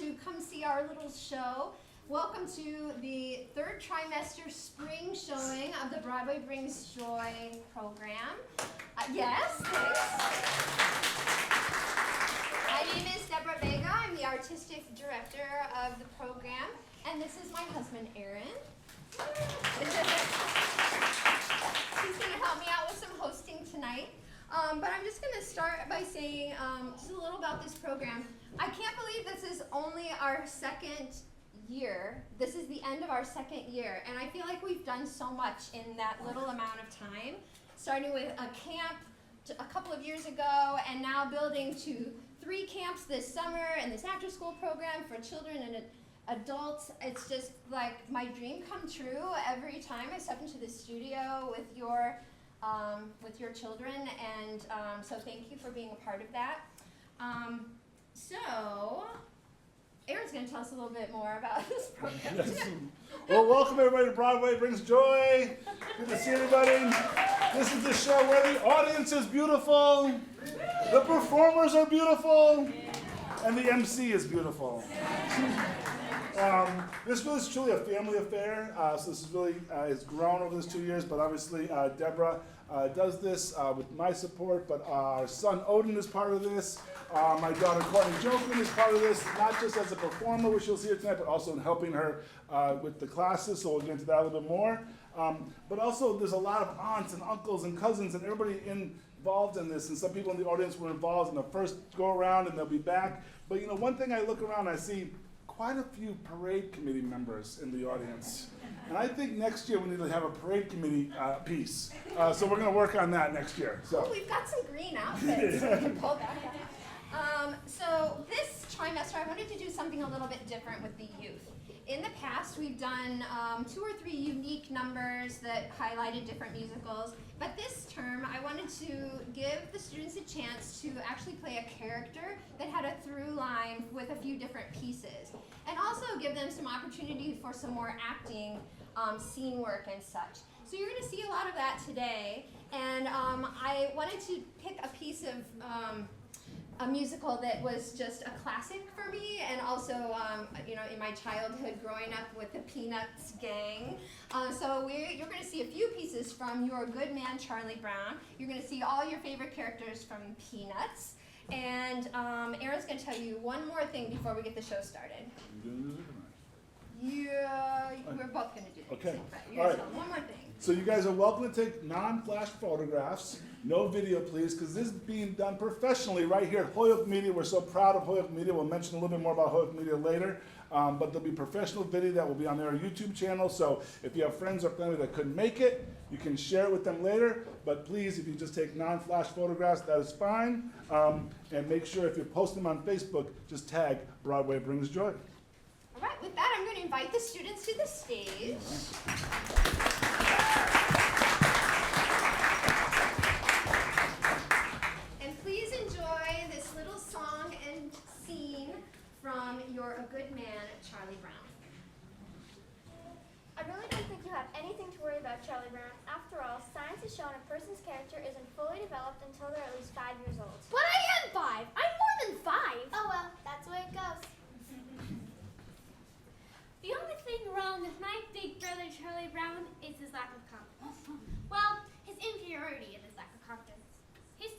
to come see our little show. Welcome to the third trimester spring showing of the Broadway Brings Joy program. Yes, thanks. My name is Debra Vega. I'm the artistic director of the program, and this is my husband, Aaron. He's going to help me out with some hosting tonight. But I'm just going to start by saying just a little about this program. I can't believe this is only our second year. This is the end of our second year, and I feel like we've done so much in that little amount of time, starting with a camp a couple of years ago, and now building to 3 camps this summer and this after-school program for children and adults. It's just like my dream come true every time I step into the studio with your children, and so thank you for being a part of that. So Aaron's going to tell us a little bit more about this program. Yes. Well, welcome everybody to Broadway Brings Joy. Good to see everybody. This is the show where the audience is beautiful, the performers are beautiful, and the MC is beautiful. This really is truly a family affair. So this is really has grown over these 2 years, but obviously Debra does this with my support, but our son Odin is part of this. My daughter Courtney Joaquin is part of this, not just as a performer, which you'll see her tonight, but also in helping her with the classes, so we'll get into that a little bit more. But also there's a lot of aunts and uncles and cousins and everybody involved in this, and some people in the audience were involved in the first go around and they'll be back. But you know, one thing I look around, I see quite a few parade committee members in the audience. And I think next year we need to have a parade committee piece. So we're going to work on that next year. So we've got some green outfits, so we can pull that out. So this trimester, I wanted to do something a little bit different with the youth. In the past, we've done 2 or 3 unique numbers that highlighted different musicals. But this term, I wanted to give the students a chance to actually play a character that had a through line with a few different pieces. And also give them some opportunity for some more acting, scene work and such. So you're going to see a lot of that today. And I wanted to pick a piece of a musical that was just a classic for me, and also, you know, in my childhood growing up with the Peanuts gang. So you're going to see a few pieces from Your Good Man, Charlie Brown. You're going to see all your favorite characters from Peanuts. And Aaron's going to tell you one more thing before we get the show started. You doing music or not? Yeah, we're both going to do it. Okay. You're going to tell one more thing. So you guys are welcome to take non-flash photographs. No video, please, because this is being done professionally right here at Holyoke Media. We're so proud of Holyoke Media. We'll mention a little bit more about Holyoke Media later. But there'll be professional video that will be on their YouTube channel. So if you have friends or family that couldn't make it, you can share it with them later. But please, if you just take non-flash photographs, that is fine. And make sure if you post them on Facebook, just tag Broadway Brings Joy. All right, with that, I'm going to invite the students to the stage. And please enjoy this little song and scene from You're a Good Man, Charlie Brown. I really don't think you have anything to worry about, Charlie Brown. After all, science has shown a person's character isn't fully developed until they're at least 5 years old. But I am 5! I'm more than 5! Oh well, that's the way it goes. The only thing wrong with my big brother Charlie Brown is his lack of confidence. Well, his inferiority and his lack of confidence. His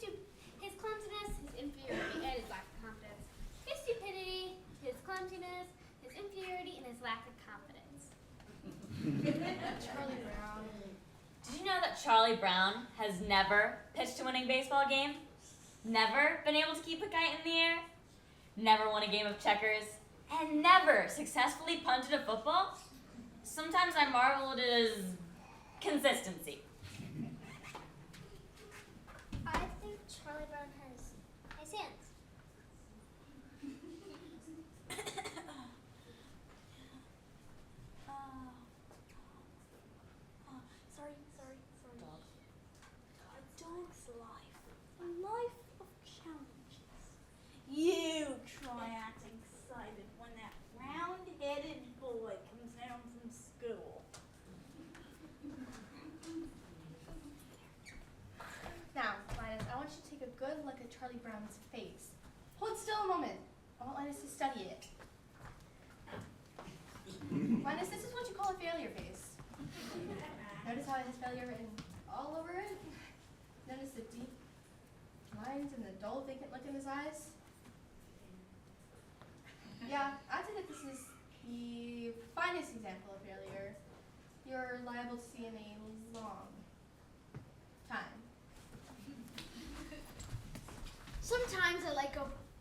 clumsiness, his inferiority, and his lack of confidence. His stupidity, his clumsiness, his inferiority, and his lack of confidence. Charlie Brown. Did you know that Charlie Brown has never pitched a winning baseball game? Never been able to keep a kite in the air? Never won a game of checkers? And never successfully punted a football? Sometimes I marvel at his consistency. I think Charlie Brown has nice hands. Sorry. A dog's life. A life of challenges. You try acting excited when that round-headed boy comes home from school. Now, Linus, I want you to take a good look at Charlie Brown's face. Hold still a moment. I want Linus to study it. Linus, this is what you call a failure face. Notice how it has failure written all over it? Notice the deep lines and the dull, vacant look in his eyes? Yeah, I'd say that this is the finest example of failure you're liable to see in a long time. Sometimes I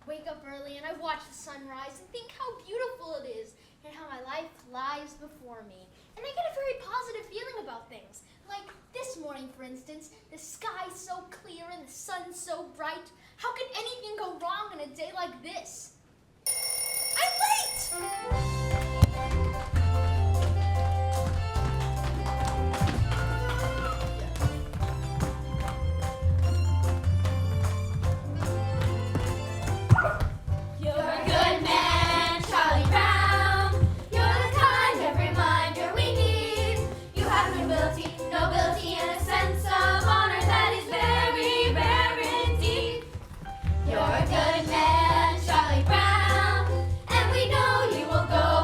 wake up early and I watch the sunrise and think how beautiful it is and how my life lies before me. And I get a very positive feeling about things. Like this morning, for instance, the sky's so clear and the sun's so bright. How could anything go wrong on a day like this? I'm late! You're a good man, Charlie Brown. You're the kind of reminder we need. You have nobility, and a sense of honor that is very rare indeed. You're a good man, Charlie Brown, and we know you will go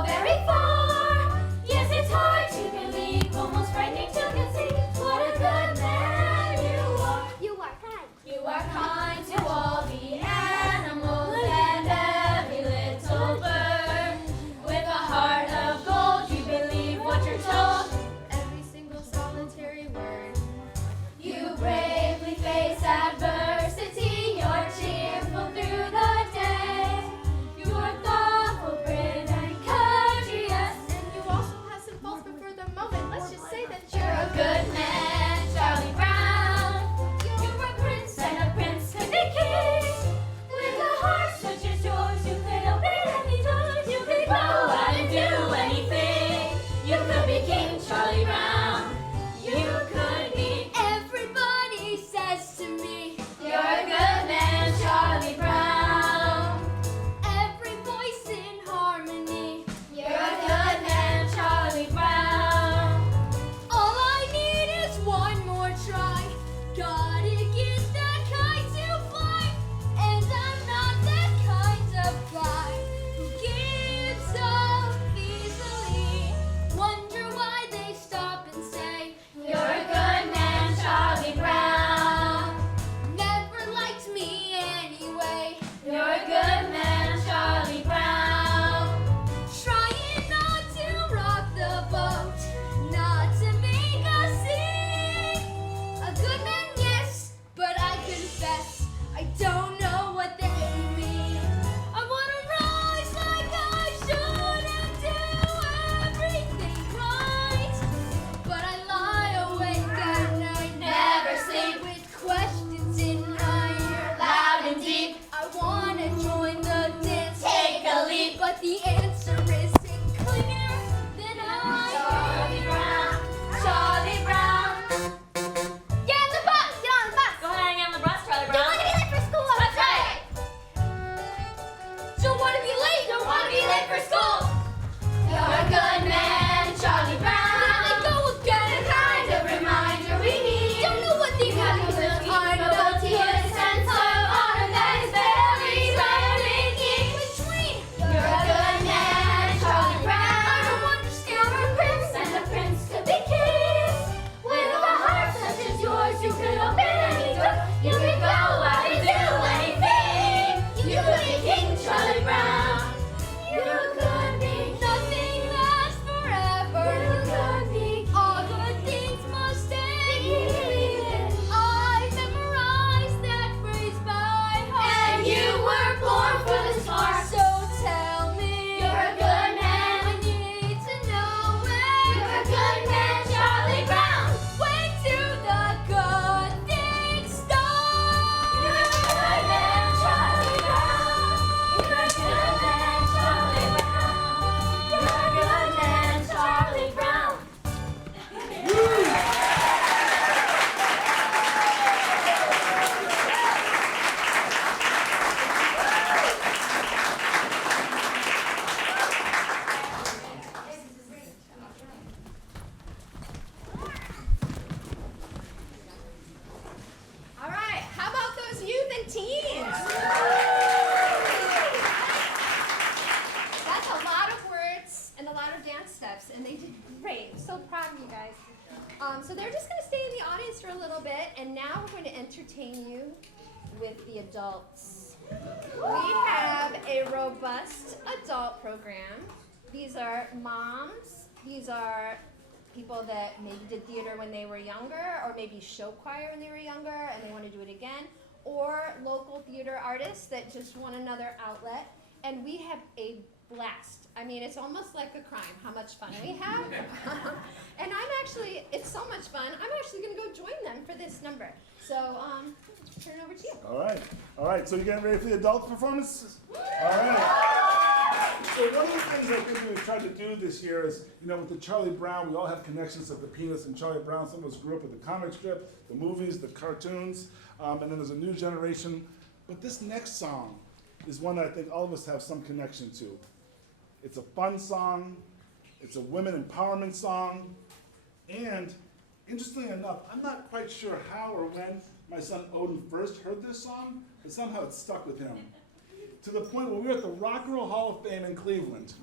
dance steps, and they did great. I'm so proud of you guys. So they're just going to stay in the audience for a little bit, and now we're going to entertain you with the adults. We have a robust adult program. These are moms. These are people that maybe did theater when they were younger, or maybe show choir when they were younger and they want to do it again, or local theater artists that just want another outlet. And we have a blast. I mean, it's almost like a crime how much fun we have. And it's so much fun, I'm actually going to go join them for this number. So, turn it over to you. All right, so you getting ready for the adult performances? All right. So one of the things I think we've tried to do this year is, with the Charlie Brown, we all have connections to the Peanuts and Charlie Brown. Some of us grew up with the comic strip, the movies, the cartoons, and then there's a new generation. But this next song is one that I think all of us have some connection to. It's a fun song, it's a women empowerment song, and interestingly enough, I'm not quite sure how or when my son Odin first heard this song, but somehow it stuck with him. To the point where we were at the Rock and Roll Hall of Fame in Cleveland,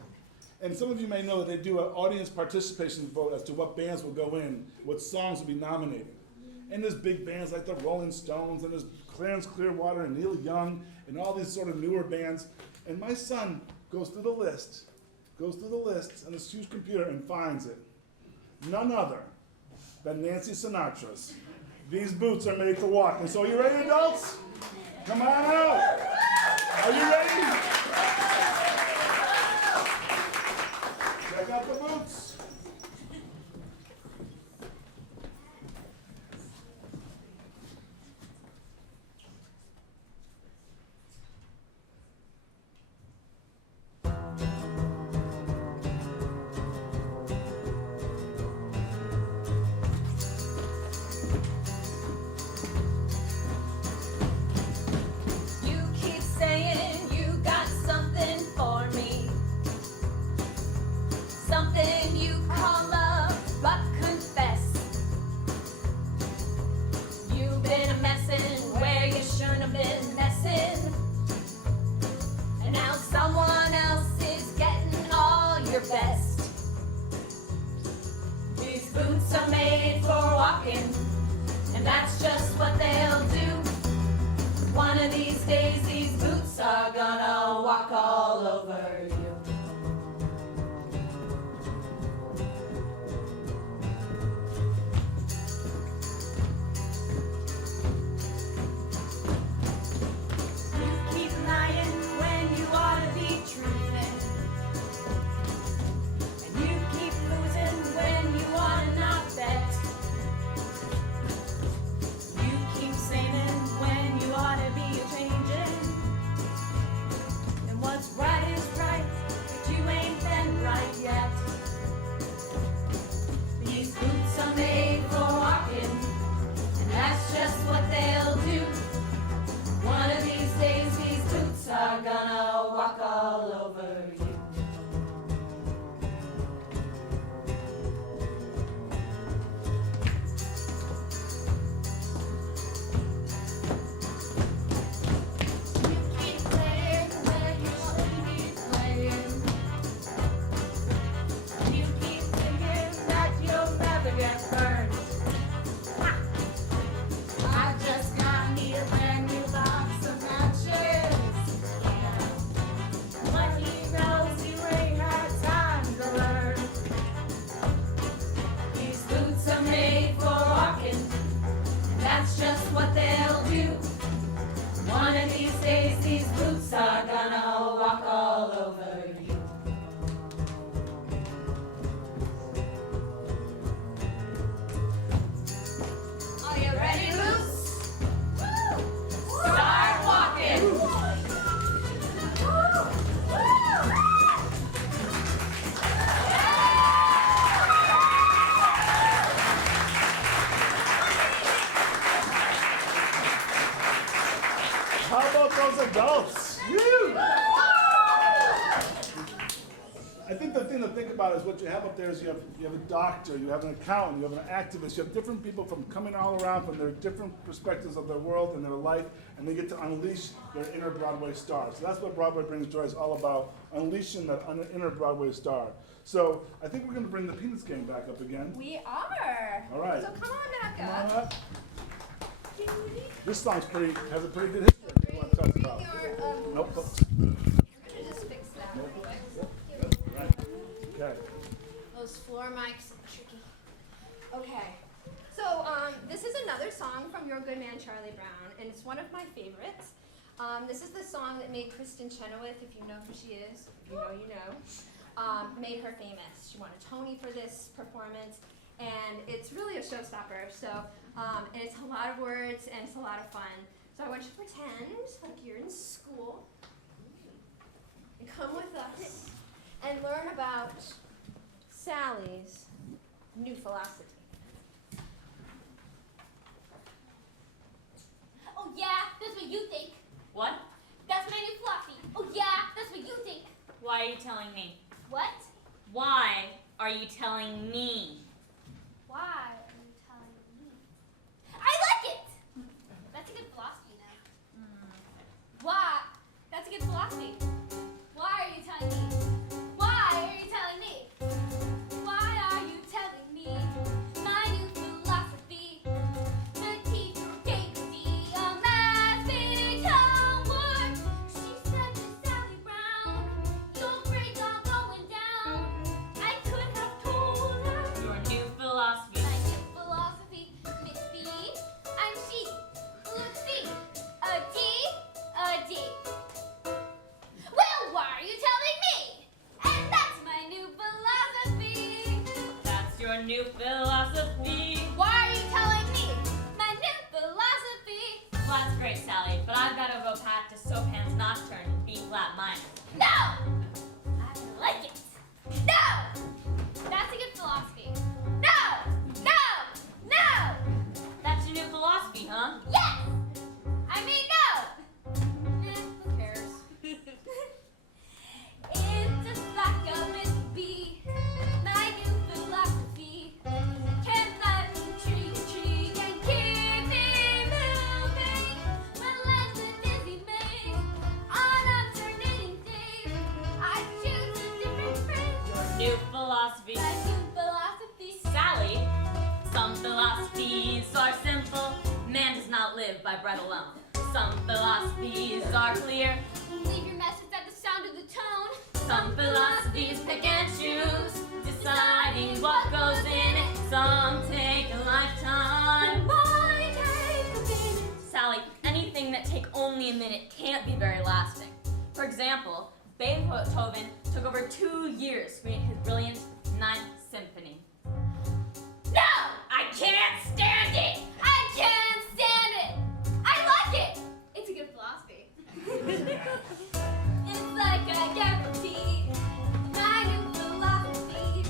and some of you may know that they do an audience participation vote as to what bands will go in, what songs will be nominated. And there's big bands like the Rolling Stones, and there's Clarence Clearwater and Neil Young, and all these sort of newer bands. And my son goes through the lists on this huge computer and finds it. None other than Nancy Sinatra's These Boots Are Made to Walk. And so, are you ready, adults? Come on out. Are you ready? Check out the boots. Adults. Woo! I think the thing to think about is what you have up there is you have a doctor, you have an accountant, you have an activist, you have different people from coming all around from their different perspectives of their world and their life, and they get to unleash their inner Broadway star. So that's what Broadway Brings Joy is all about, unleashing that inner Broadway star. So I think we're going to bring the Peanuts game back up again. We are. All right. So come on back Come up. on up. This song has a pretty good history. You want to talk Bring about? your, Nope. we're gonna just fix that real quick. Right. Okay. Those floor mics are tricky. Okay. So this is another song from your good man Charlie Brown, and it's one of my favorites. This is the song that made Kristen Chenoweth, if you know who she is, if you know, you know, made her famous. She won a Tony for this performance, and it's really a showstopper. So, and it's a lot of words, and it's a lot of fun. So I want you to pretend like you're in school, and come with us, and learn about Sally's new philosophy. Oh yeah, that's what you think. What? That's my new philosophy. Oh yeah, that's what you think. Why are you telling me? What? Why are you telling me? Why are you telling me? I like it! That's a good philosophy now. Why? That's a good philosophy. Why are you telling me? Why are you telling me? Why are you telling me my new philosophy? The teacher gave me a math big homework. She said to Sally Brown, your grades are going down. I could have told her. Your new philosophy. My new philosophy, Miss B, I'm she. Let's see. A D, a D. Well, why are you telling me? And that's my new philosophy. That's your new philosophy. Why are you telling me? My new philosophy. Well, that's great, Sally, but I've got to go practice Chopin's Nocturne in B flat minor. No! I like it. No! That's a good philosophy. No! No! No! That's your new philosophy, huh? Yes! I mean, no! Who cares? It's just like a Miss B, my new philosophy. Can life intrigue and keep me moving? When life's a dizzy maze on alternating days, I choose a different phrase. New philosophy. My new philosophy. Sally, some philosophies are simple. Man does not live by bread alone. Some philosophies are clear. Leave your message at the sound of the tone. Some philosophies pick and choose, deciding what goes in it. Some take a lifetime. Why take a minute? Sally, anything that take only a minute can't be very lasting. For example, Beethoven took over 2 years to create his brilliant Ninth Symphony. No! I can't stand it! I can't stand it! I like it! It's a good philosophy. It's like a guarantee. My new philosophy.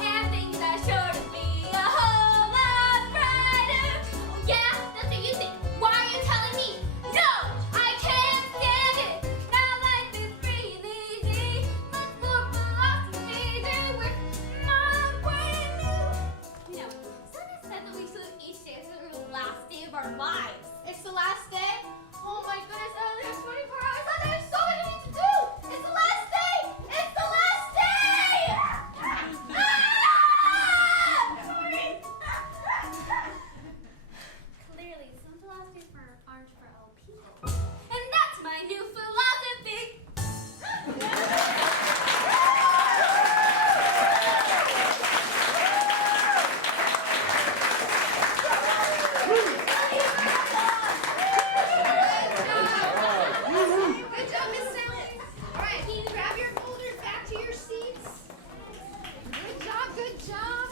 And things are sure to be a whole lot brighter. Oh yeah, that's what you think. Why are you telling me? No! I can't stand it! Now life is free and easy. Much more philosophy than with my brand new. You know, someone said that we should live each day as the last day of our lives. It's the last day? Oh my goodness, I only have 24 hours left. There's so many things to do. It's the last day. It's the last day. Sorry. Clearly, some philosophies aren't for all people. And that's my new philosophy. Good job, Miss Sally. All right, can you grab your folders back to your seats? Good job, good job.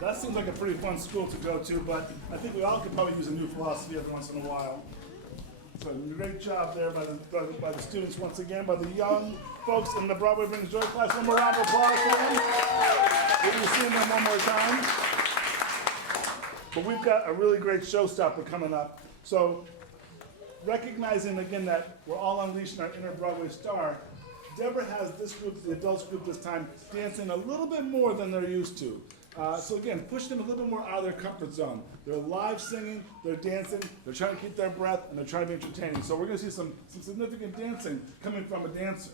That seems like a pretty fun school to go to, but I think we all could probably use a new philosophy every once in a while. So great job there by the students once again, by the young folks in the Broadway Brings Joy class. One more round of applause for them. We'll be seeing them one more time. But we've got a really great showstopper coming up. So recognizing again that we're all unleashing our inner Broadway star, Debra has this group, the adults group this time, dancing a little bit more than they're used to. So again, push them a little bit more out of their comfort zone. They're live singing, they're dancing, they're trying to keep their breath, and they're trying to be entertaining. So we're going to see some significant dancing coming from a dancer.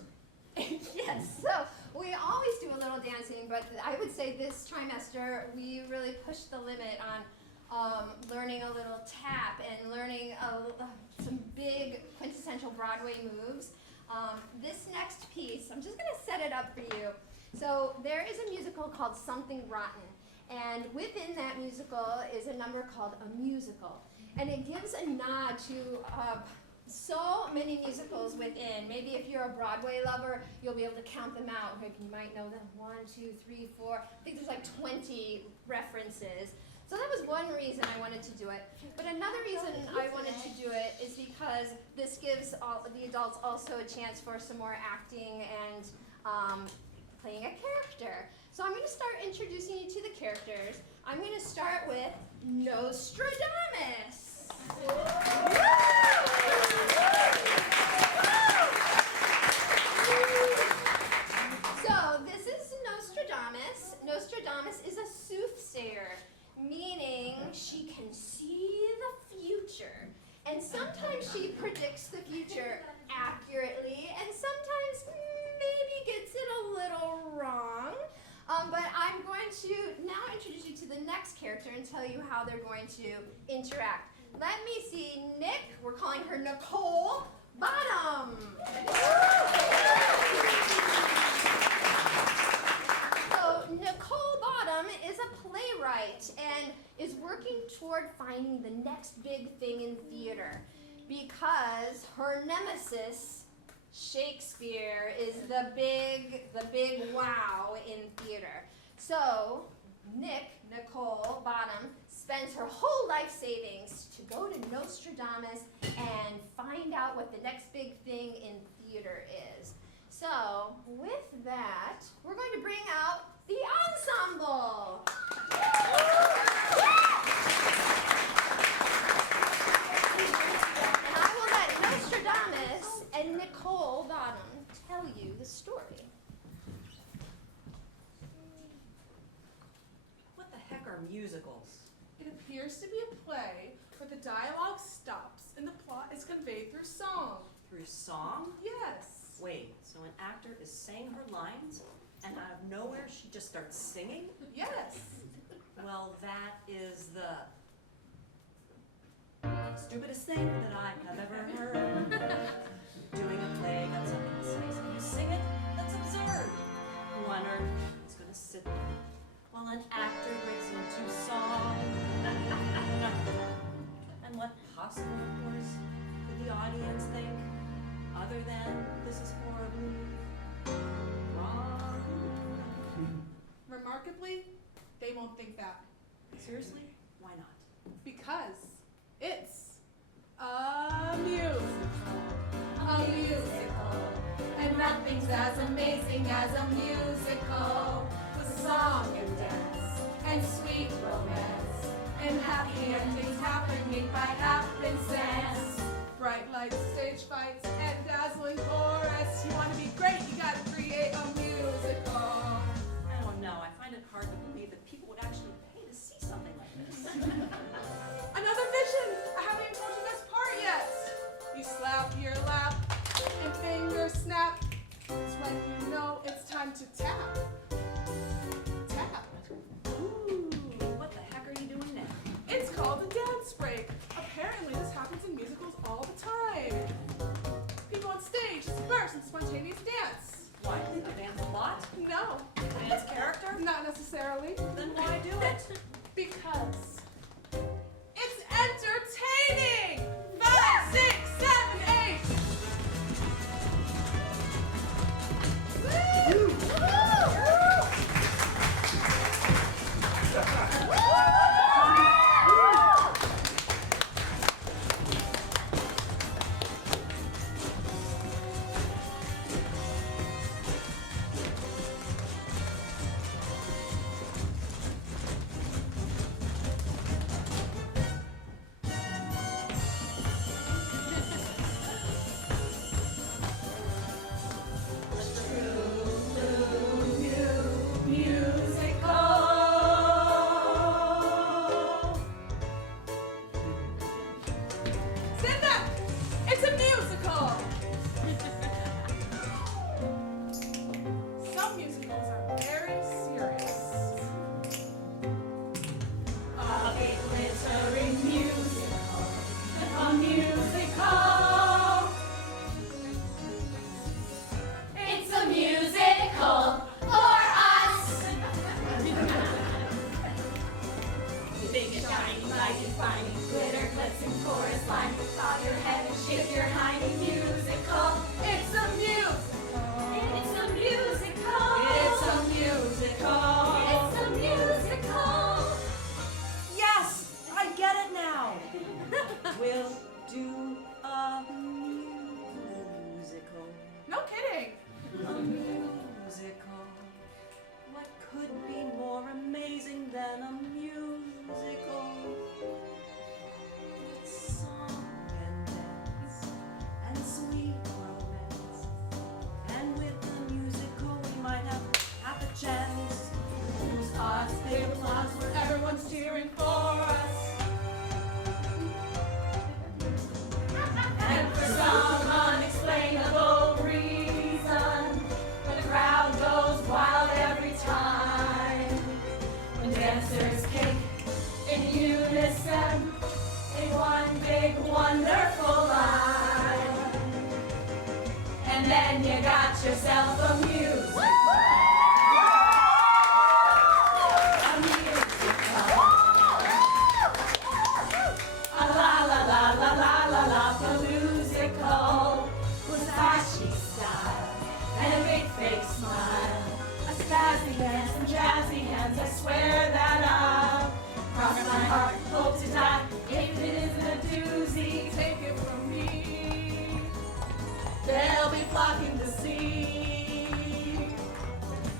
Yes. So We always do a little dancing, but I would say this trimester we really pushed the limit on learning a little tap and learning some big quintessential Broadway moves. This next piece, I'm just going to set it up for you. So there is a musical called Something Rotten, and within that musical is a number called A Musical, and it gives a nod to so many musicals within. Maybe if you're a Broadway lover, you'll be able to count them out. You might know them 1, 2, 3, 4. I think there's like 20 references. So that was one reason I wanted to do it. But another reason I wanted to do it is because this gives the adults also a chance for some more acting and playing a character. So I'm going to start introducing you to the characters. I'm going to start with Nostradamus. So this is Nostradamus. Nostradamus is a soothsayer, meaning she can see the future. And sometimes she predicts the future accurately, and sometimes maybe gets it a little wrong. But I'm going to now introduce you to the next character and tell you how they're going to interact. Let me see Nick, we're calling her Nicole Bottom. So Nicole Bottom is a playwright and is working toward finding the next big thing in theater because her nemesis, Shakespeare, is the big wow in theater. So Nicole Bottom spends her whole life savings to go to Nostradamus and find out what the next big thing in theater is. So with that, we're going to bring out the ensemble. And I will let Nostradamus and Nicole Bottom tell you the story. What the heck are musicals? It appears to be a play where the dialogue stops and the plot is conveyed through song. Through song? Yes. Wait, so an actor is saying her lines, and out of nowhere she just starts singing? Yes. Well, that is the stupidest thing that I have ever heard. Doing a play, got something to say, so you sing it? That's absurd. Who on earth is going to sit there while an actor breaks into song? And what possible, of course, could the audience think, other than this is horribly wrong? Remarkably, they won't think that. Seriously? Why not? Because it's a musical. A musical. And nothing's as amazing as a musical. With song and dance and sweet romance and happy endings happening by happenstance. Bright lights, stage fights, and dazzling chorus. You want to be great, you gotta create a musical. I don't know. I find it hard to believe that people would actually pay to see something like this. Another vision! I haven't even told you this part yet. You slap your lap and fingers snap. It's when you know it's time to tap. Tap. Ooh, what the heck are you doing now? It's called a dance break. Apparently this happens in musicals all the time. People on stage disperse in spontaneous dance. Why? A dance plot? No, A dance character? not necessarily. Then why do it? Because it's entertaining! 5, 6, 7, 8! Woo! everyone's cheering for us. And for some unexplainable reason, the crowd goes wild every time. When dancers kick in unison, in one big wonderful line. And then you got yourself a musical. A musical. A la la la la la la la musical. With flashy style and a big fake smile. A spazzy dance and jazzy hands, I swear that I'll cross my heart, hope to die. If it isn't a doozy, take it from me. They'll be flocking to see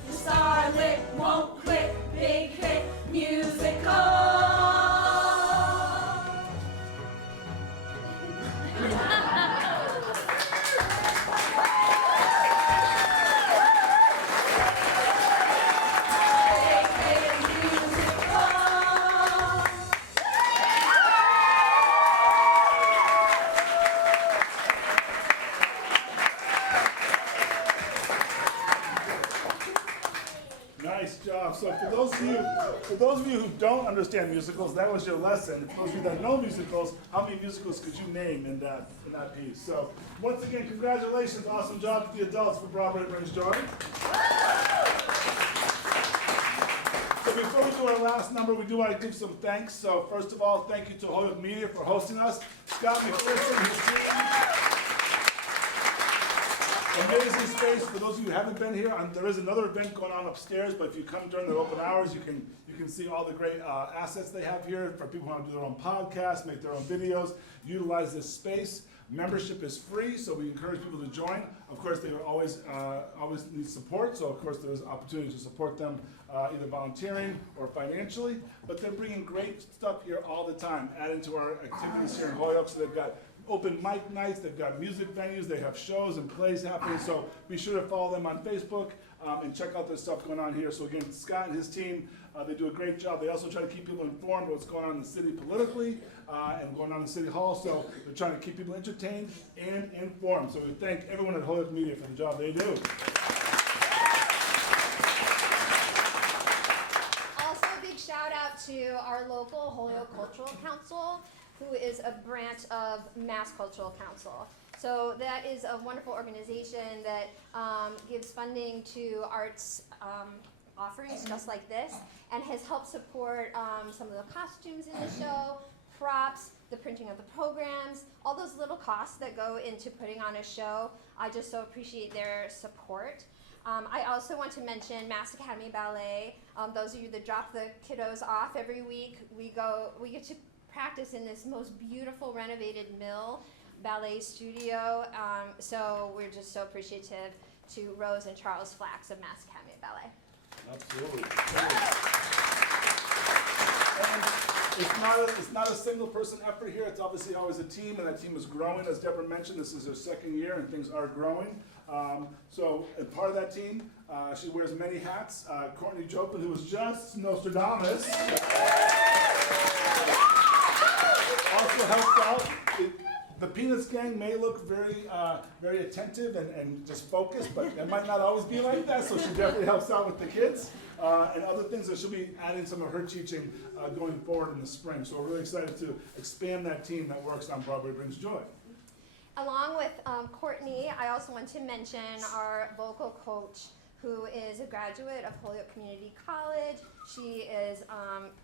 the starlit, won't quit, big hit musical. Nice job. So for those of you who don't understand musicals, that was your lesson. For those of you that know musicals, how many musicals could you name in that piece? So once again, congratulations. Awesome job to the adults for Broadway Brings Joy. So before we do our last number, we do want to give some thanks. So first of all, thank you to Holyoke Media for hosting us. Scott McPherson and his team. Amazing space. For those of you who haven't been here, there is another event going on upstairs, but if you come during their open hours, you can see all the great assets they have here for people who want to do their own podcasts, make their own videos, utilize this space. Membership is free, so we encourage people to join. Of course, they always need support, so of course there's opportunity to support them either volunteering or financially, but they're bringing great stuff here all the time, adding to our activities here in Holyoke. So they've got open mic nights, they've got music venues, they have shows and plays happening, so be sure to follow them on Facebook and check out their stuff going on here. So again, Scott and his team, they do a great job. They also try to keep people informed of what's going on in the city politically and going on in City Hall, so they're trying to keep people entertained and informed. So we thank everyone at Holyoke Media for the job they do. Also, a big shout out to our local Holyoke Cultural Council, who is a branch of Mass Cultural Council. So that is a wonderful organization that gives funding to arts offerings just like this, and has helped support some of the costumes in the show, props, the printing of the programs, all those little costs that go into putting on a show. I just so appreciate their support. I also want to mention Mass Academy Ballet. Those of you that drop the kiddos off every week, we get to practice in this most beautiful renovated mill ballet studio. So we're just so appreciative to Rose and Charles Flax of Mass Academy Ballet. Absolutely. And it's not a single person effort here. It's obviously always a team, and that team is growing. As Debra mentioned, this is her second year, and things are growing. So, as part of that team, she wears many hats. Courtney Jopin, who was just Nostradamus, also helps out. The Peanuts gang may look very attentive and just focused, but it might not always be like that, so she definitely helps out with the kids and other things that she'll be adding some of her teaching going forward in the spring. So we're really excited to expand that team that works on Broadway Brings Joy. Along with Courtney, I also want to mention our vocal coach, who is a graduate of Holyoke Community College.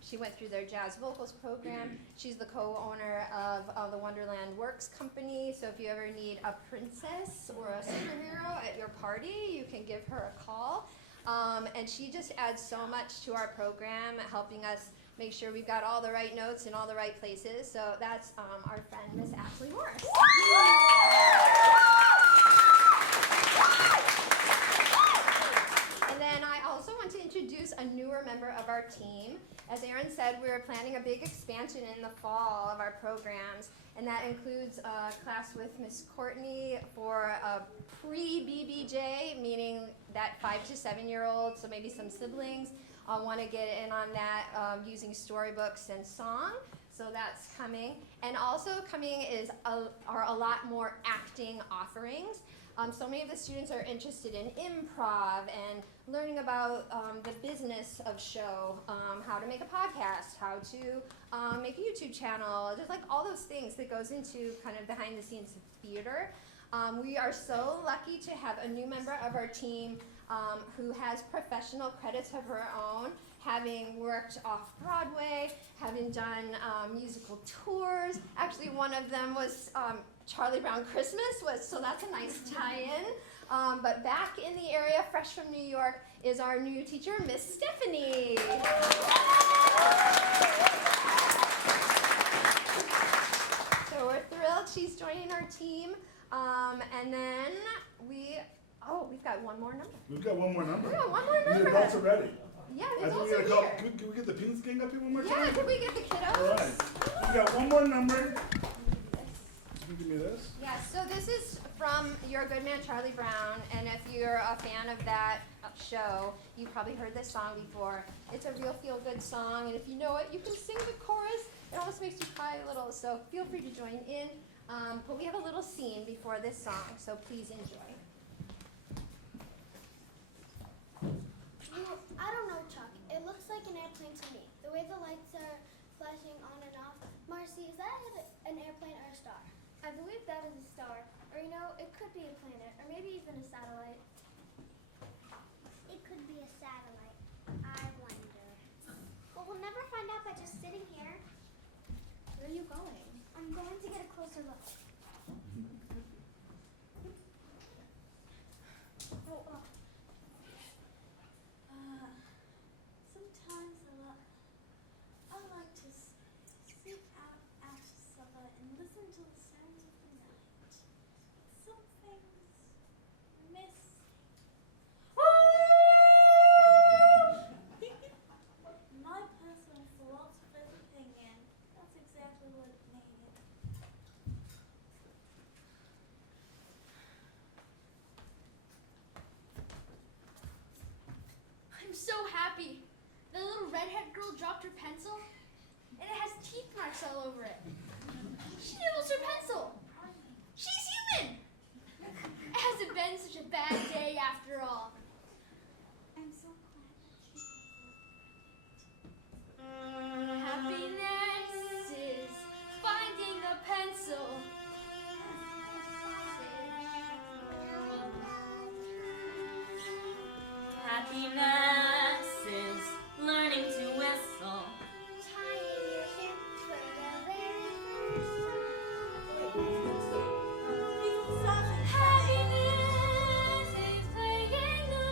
She went through their jazz vocals program. She's the co-owner of the Wonderland Works company. So if you ever need a princess or a superhero at your party, you can give her a call. And she just adds so much to our program, helping us make sure we've got all the right notes in all the right places. So that's our friend, Miss Ashley Morris. And then I also want to introduce introduce a newer member of our team. As Aaron said, we're planning a big expansion in the fall of our programs, and that includes a class with Miss Courtney for a pre-BBJ, meaning that 5 to 7 year olds, so maybe some siblings, want to get in on that using storybooks and song. So that's coming. And also coming are a lot more acting offerings. So many of the students are interested in improv and learning about the business of show, how to make a podcast, how to make a YouTube channel, just like all those things that goes into kind of behind the scenes of theater. We are so lucky to have a new member of our team who has professional credits of her own, having worked off Broadway, having done musical tours. Actually, one of them was Charlie Brown Christmas, so that's a nice tie-in. But back in the area, fresh from New York, is our new teacher, Miss Stephanie. So we're thrilled she's joining our team. And then we've got one more number. We've got one more number. We got one more And number. the adults are ready. Yeah, I the think adults we are gotta here. can we get the Pins gang up here one more Yeah, time? can we get the kiddos? All right. We got one more number. Can you give me this? Yeah, so this is from Your Good Man, Charlie Brown, and if you're a fan of that show, you've probably heard this song before. It's a real feel-good song, and if you know it, you can sing the chorus. It almost makes you cry a little, so feel free to join in. But we have a little scene before this song, so please enjoy. I don't know, Chuck. It looks like an airplane to me. The way the lights are flashing on and off. Marcie, is that an airplane or a star? I believe that is a star. Or, it could be a planet. Or maybe even a satellite. It could be a satellite. I wonder. Well, we'll never find out by just sitting here. Where are you going? I'm going to get a closer look. Sometimes I like to sit out after supper and listen to the sounds of the night. Something's missing. My personal philosopher's opinion, that's exactly what it needed. I'm so happy. The little redhead girl dropped her pencil, and it has teeth marks all over it. She nibbles her pencil. She's human. It hasn't been such a bad day after all. I'm so glad that she's Happiness is finding a pencil. Happiness is learning to whistle. Tying your hair for the very first time. Happiness is playing the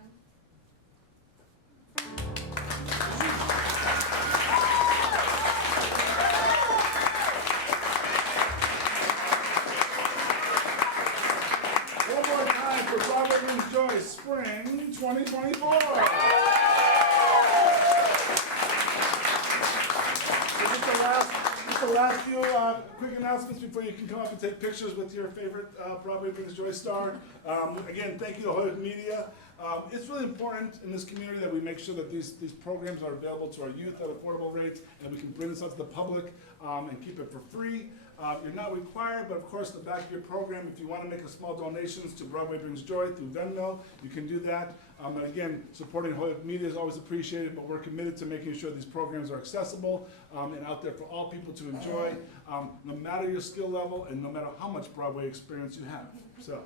them. One more time for Broadway Brings Joy Spring 2024. Just the last few quick announcements before you can come up and take pictures with your favorite Broadway Brings Joy star. Again, thank you to Holyoke Media. It's really important in this community that we make sure that these programs are available to our youth at affordable rates, and we can bring this out to the public and keep it for free. You're not required, but of course, in the back of your program, if you want to make a small donations to Broadway Brings Joy through Dunn, you can do that. And again, supporting Holyoke Media is always appreciated, but we're committed to making sure these programs are accessible and out there for all people to enjoy, no matter your skill level and no matter how much Broadway experience you have. So.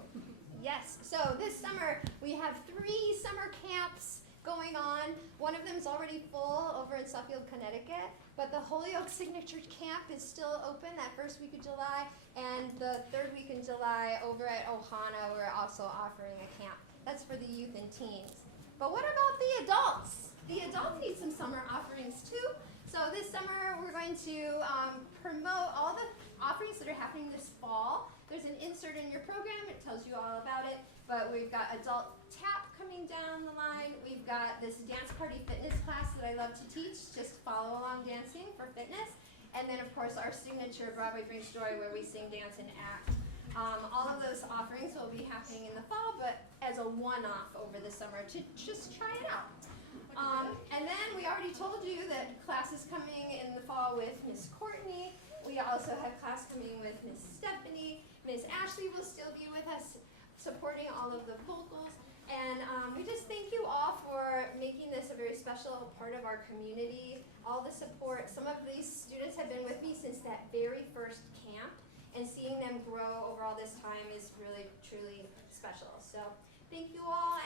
Yes, so this summer we have 3 summer camps going on. One of them is already full over in Suffield, Connecticut, but the Holyoke Signature Camp is still open that first week of July, and the 3rd week in July over at Ohana, we're also offering a camp. That's for the youth and teens. But what about the adults? The adults need some summer offerings too. So this summer we're going to promote all the offerings that are happening this fall. There's an insert in your program, it tells you all about it, but we've got adult tap coming down the line. We've got this dance party fitness class that I love to teach, just follow along dancing for fitness. And then of course our signature Broadway Brings Joy where we sing, dance, and act. All of those offerings will be happening in the fall, but as a one-off over the summer to just try it out. And then we already told you that class is coming in the fall with Miss Courtney. We also have class coming with Miss Stephanie. Miss Ashley will still be with us supporting all of the vocals. And we just thank you all for making this a very special part of our community. All the support. Some of these students have been with me since that very first camp. And seeing them grow over all this time is really, truly special. So thank you all,